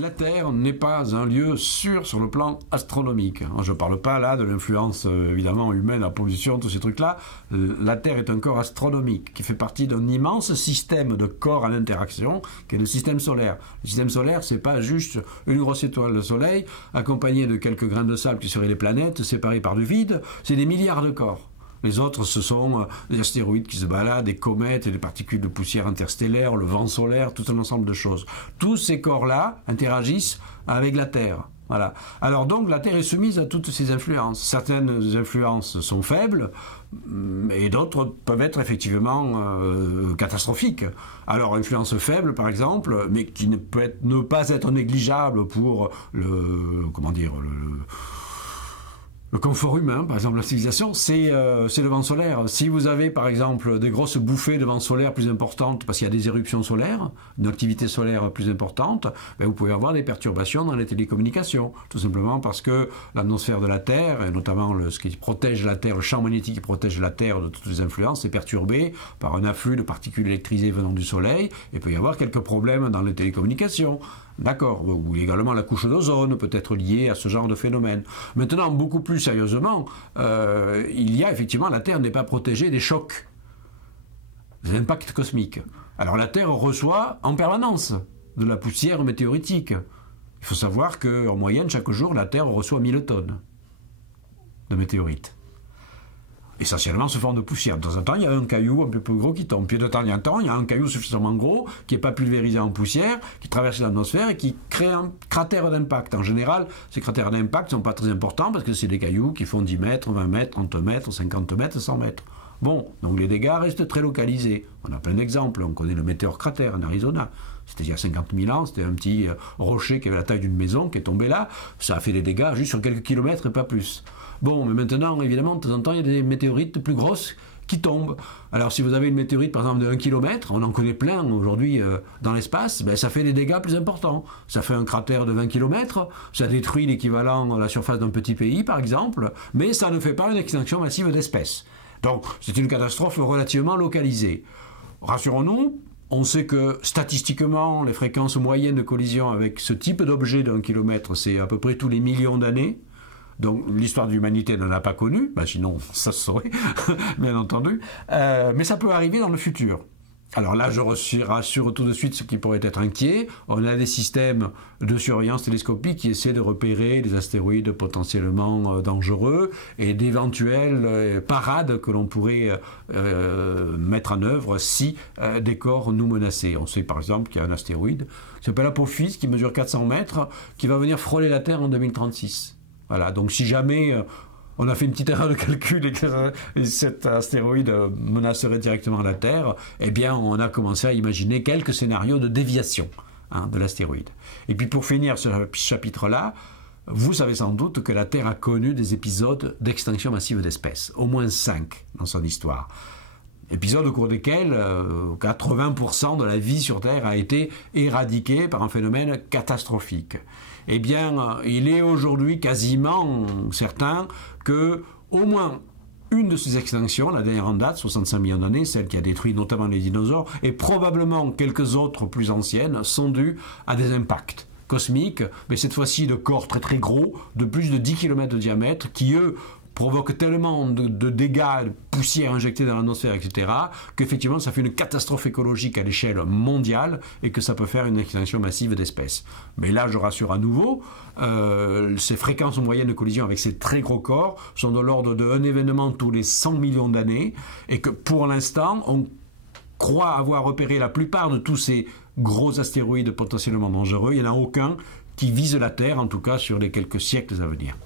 La Terre n'est pas un lieu sûr sur le plan astronomique. Je ne parle pas là de l'influence évidemment humaine, la pollution, tous ces trucs-là. La Terre est un corps astronomique qui fait partie d'un immense système de corps en interaction qui est le système solaire. Le système solaire, c'est pas juste une grosse étoile de soleil accompagnée de quelques grains de sable qui seraient les planètes séparées par du vide. C'est des milliards de corps. Les autres, ce sont des astéroïdes qui se baladent, des comètes et des particules de poussière interstellaire, le vent solaire, tout un ensemble de choses. Tous ces corps-là interagissent avec la Terre. Voilà. Alors donc, la Terre est soumise à toutes ces influences. Certaines influences sont faibles, et d'autres peuvent être effectivement catastrophiques. Alors, influence faible, par exemple, mais qui ne peut ne pas être négligeable pour le confort humain, par exemple la civilisation, c'est le vent solaire. Si vous avez par exemple des grosses bouffées de vent solaire plus importantes, parce qu'il y a des éruptions solaires, une activité solaire plus importante, ben vous pouvez avoir des perturbations dans les télécommunications. Tout simplement parce que l'atmosphère de la Terre, et notamment ce qui protège la Terre, le champ magnétique qui protège la Terre de toutes les influences, est perturbé par un afflux de particules électrisées venant du Soleil, et il peut y avoir quelques problèmes dans les télécommunications. D'accord, ou également la couche d'ozone peut être liée à ce genre de phénomène. Maintenant, beaucoup plus sérieusement, il y a effectivement, la Terre n'est pas protégée des chocs, des impacts cosmiques. Alors la Terre reçoit en permanence de la poussière météoritique. Il faut savoir qu'en moyenne, chaque jour, la Terre reçoit 1000 tonnes de météorites. Essentiellement sous forme de poussière. De temps en temps, il y a un caillou un peu plus gros qui tombe. Puis de temps en temps, il y a un caillou suffisamment gros qui n'est pas pulvérisé en poussière, qui traverse l'atmosphère et qui crée un cratère d'impact. En général, ces cratères d'impact ne sont pas très importants parce que c'est des cailloux qui font 10 mètres, 20 mètres, 30 mètres, 50 mètres, 100 mètres. Bon, donc les dégâts restent très localisés. On a plein d'exemples. On connaît le météore cratère en Arizona. C'était il y a 50 000 ans, c'était un petit rocher qui avait la taille d'une maison qui est tombé là. Ça a fait des dégâts juste sur quelques kilomètres et pas plus. Bon, mais maintenant, évidemment, de temps en temps, il y a des météorites plus grosses qui tombent. Alors, si vous avez une météorite, par exemple, de 1 km, on en connaît plein aujourd'hui dans l'espace, ben, ça fait des dégâts plus importants. Ça fait un cratère de 20 km, ça détruit l'équivalent de la surface d'un petit pays, par exemple, mais ça ne fait pas une extinction massive d'espèces. Donc, c'est une catastrophe relativement localisée. Rassurons-nous, on sait que statistiquement, les fréquences moyennes de collision avec ce type d'objet d'1 km, c'est à peu près tous les millions d'années. Donc l'histoire de l'humanité n'en a pas connu, ben sinon ça se saurait, bien entendu, mais ça peut arriver dans le futur. Alors là, je rassure tout de suite ceux qui pourraient être inquiets. On a des systèmes de surveillance télescopique qui essaient de repérer des astéroïdes potentiellement dangereux et d'éventuelles parades que l'on pourrait mettre en œuvre si des corps nous menaçaient. On sait par exemple qu'il y a un astéroïde qui s'appelle Apophis, qui mesure 400 mètres, qui va venir frôler la Terre en 2036. Voilà, donc si jamais on a fait une petite erreur de calcul et que cet astéroïde menacerait directement la Terre, eh bien on a commencé à imaginer quelques scénarios de déviation de l'astéroïde. Et puis pour finir ce chapitre-là, vous savez sans doute que la Terre a connu des épisodes d'extinction massive d'espèces, au moins 5 dans son histoire. Épisodes au cours desquels 80% de la vie sur Terre a été éradiquée par un phénomène catastrophique. Eh bien, il est aujourd'hui quasiment certain que au moins une de ces extinctions, la dernière en date, 65 millions d'années, celle qui a détruit notamment les dinosaures, et probablement quelques autres plus anciennes, sont dues à des impacts cosmiques, mais cette fois-ci de corps très très gros, de plus de 10 km de diamètre, qui eux provoque tellement de dégâts, de poussière injectée dans l'atmosphère, etc., qu'effectivement ça fait une catastrophe écologique à l'échelle mondiale et que ça peut faire une extinction massive d'espèces. Mais là, je rassure à nouveau, ces fréquences moyennes de collision avec ces très gros corps sont de l'ordre d'un événement tous les 100 millions d'années et que pour l'instant, on croit avoir repéré la plupart de tous ces gros astéroïdes potentiellement dangereux. Il n'y en a aucun qui vise la Terre, en tout cas sur les quelques siècles à venir.